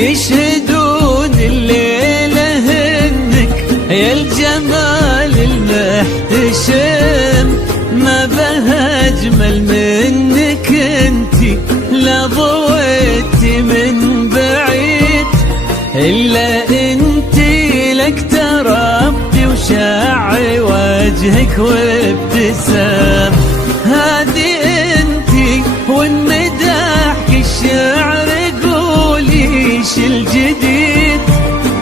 يشهدون الليلة إنك يا الجمال المحتشم، ما بها أجمل منك انتي لا ضويتي من بعيد، إلا انتي لك تربي وشاعي وجهك وابتسام. هذه انتي والمداح الشعر قوليش الجديد،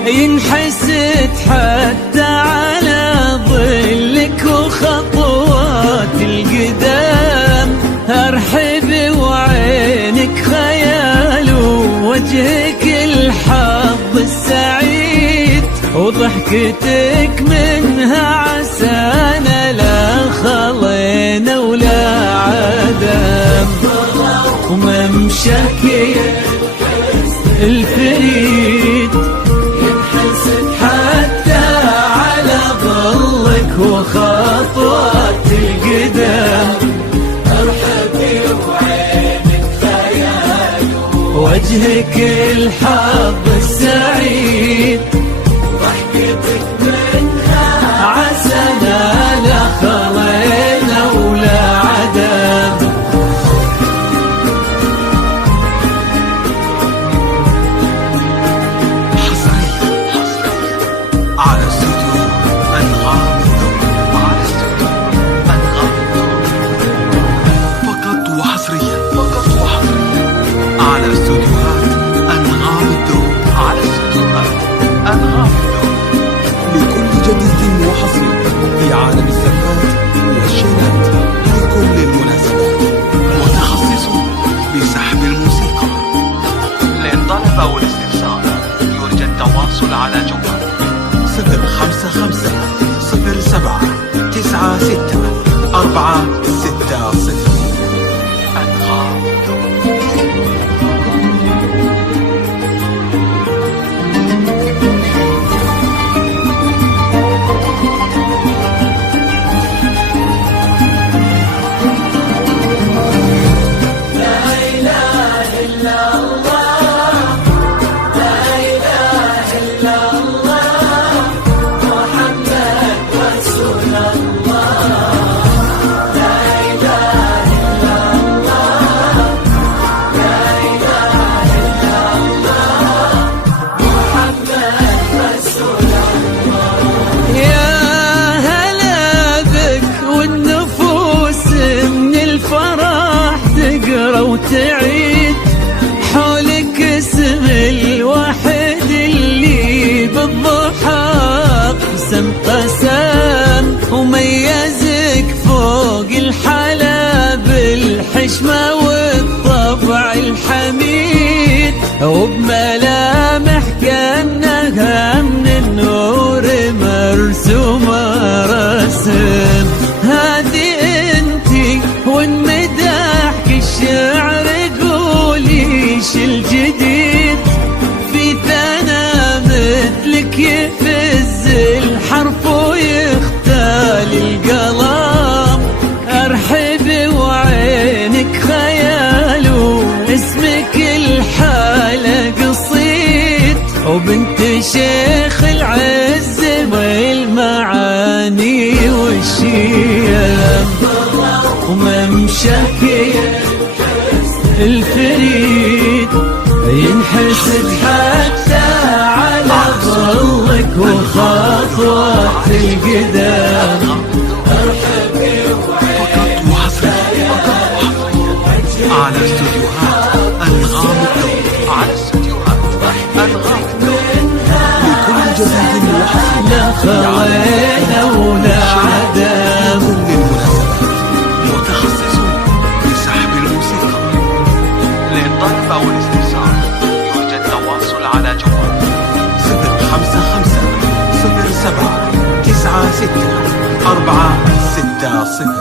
ينحسد حتى على ظلك وخطوات القدام. ارحبي وعينك خيال ووجهك الحظ السعيد، وضحكتك منها عسانا لا خلينا ولا عدم. وممشاك الفريد ينحسد حتى على ظلك وخطوات القدام. ارحبي وعينك خيال وجهك الحظ السعيد، ضحكتك منها عسانا لا خلينا ولا عدم. في عالم الزفات والشيلات لكل المناسبات، متخصص بسحب الموسيقى. للطلب أو الاستفسار يرجى التواصل على جوال 055 07 96 460. أنغام وتعيد حولك اسم الواحد اللي بالضحى قسم قسم، وميزك فوق الحلا بالحشمة والطبع الحميد، وبملامح كأنها من النور مرسومة رسم. هذه انتي والمداح الشعر قوليش الجديد، في ثنا مثلك يفز الحرف ويختال القلم. ارحبي وعينك خيال واسمك الحالة قصيد، وبنت شيخ العز والمعاني والشيم. وممشاك الفريد ينحسد حتى على ظلك وخطوات القدام. ارحبي على استوديوهات أنغام الدور، على استديوهات أنغام لكل جديد وحصري لا خلينا ولا عدم. متخصص بسحب الموسيقى. للطلب أو الاستفسار يرجى التواصل على جوال 055 07 96 460.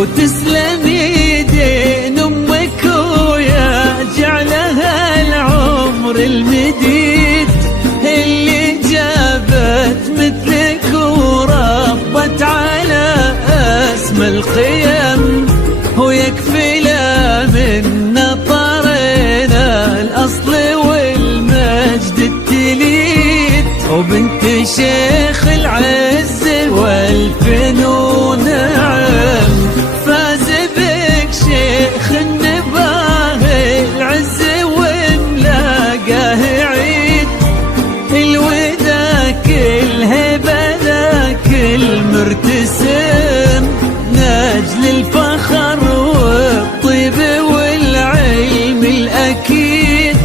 وتسلم يدين أمك ويا جعلها العمر المديد اللي جابت مثلك وربت على أسمى القيم، ويكفي لا من طرينا الأصل والمجد التليد، وبنت شيخ العز والفنون نعم، فاز بك شيخ النباه العز وملاقاه عيد، الوداك الهبة ذاك المرتسم نجل الفخر والطيب والعلم الأكيد،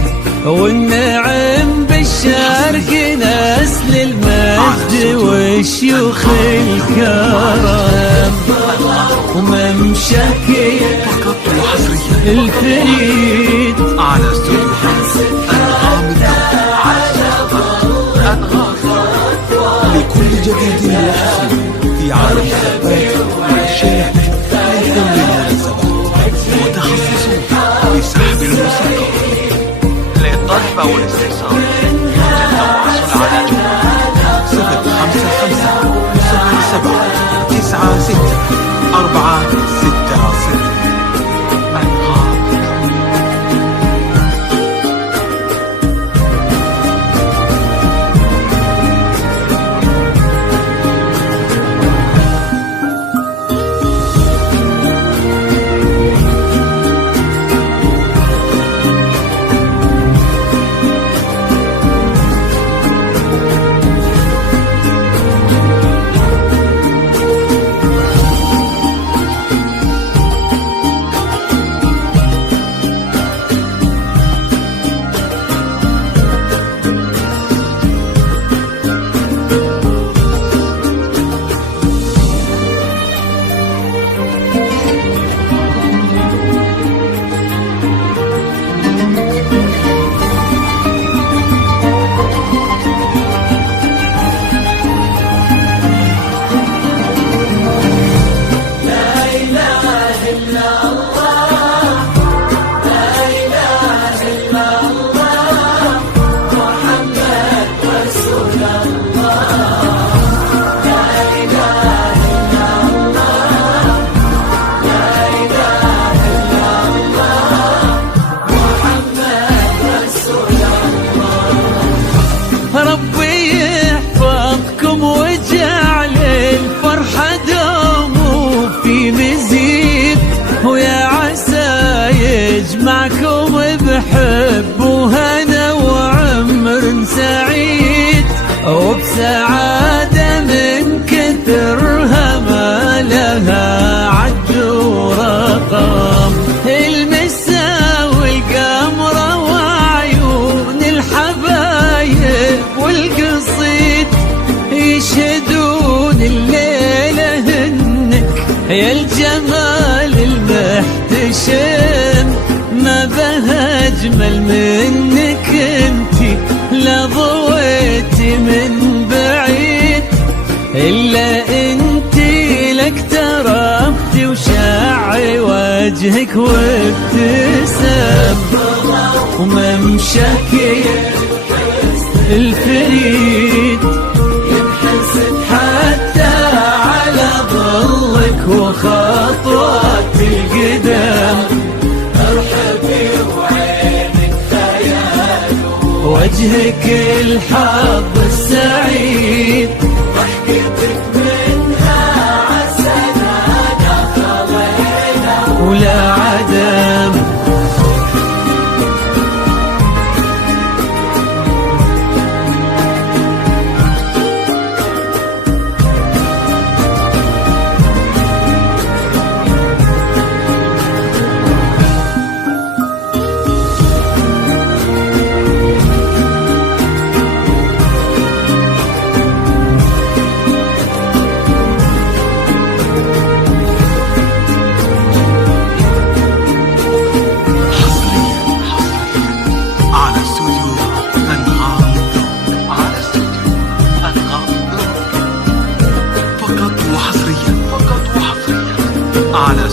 والنعم بالشرق نسل المجد والشيوخ الكرم، وممشاك الفريد على استوديوهات أنغام لكل جديد وحصري في عالم الثبات والشيع لكل مناسبة، متخصصون بسحب الموسيقى. للطلب أو الاستفسار يرجى التواصل على جوال 055-07-96-460. أنغام. ربي يحفظكم وجعل الفرحة دوم في مزيد، ويا عسى يجمعكم بحب وهنا وعمر سعيد، وبسعادة من كثرها ما لها عد ورقم، المسا والقمرة وعيون الحبايب والقصيد يشهدون الليلة هنك يا الجمال المحتشم، ما بها أجمل منك انتي لا ضويتي من بعيد، إلا انتي لك تربتي وشاعي وجهك وابتسم، وممشاك الفريد ينحسد حتى على ظلك وخطوات القدم، ارحبي وعينك خيال وجهك الحظ السعيد، ضحكتك منها عسلانة خلينا ولا عدم. على